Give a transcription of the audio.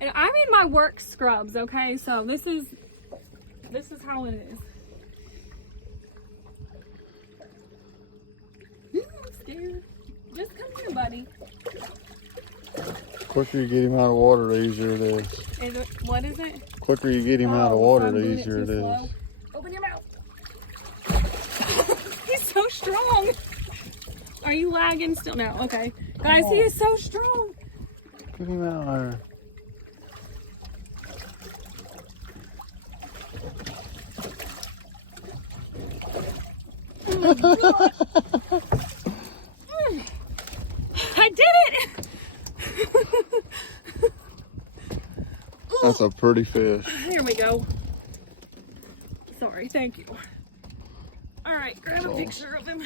And I'm in my work scrubs, okay? So this is how it is. I'm scared. Just come here, buddy. The quicker you get him out of the water, the easier it is. What is it? The quicker you get him out of the water, the easier it is. Slow. Open your mouth. He's so strong. Are you lagging still? No, okay. Guys, he is so strong. Get him out there. Oh my God. I did it! That's a pretty fish. There we go. Sorry, thank you. All right, grab a picture of him.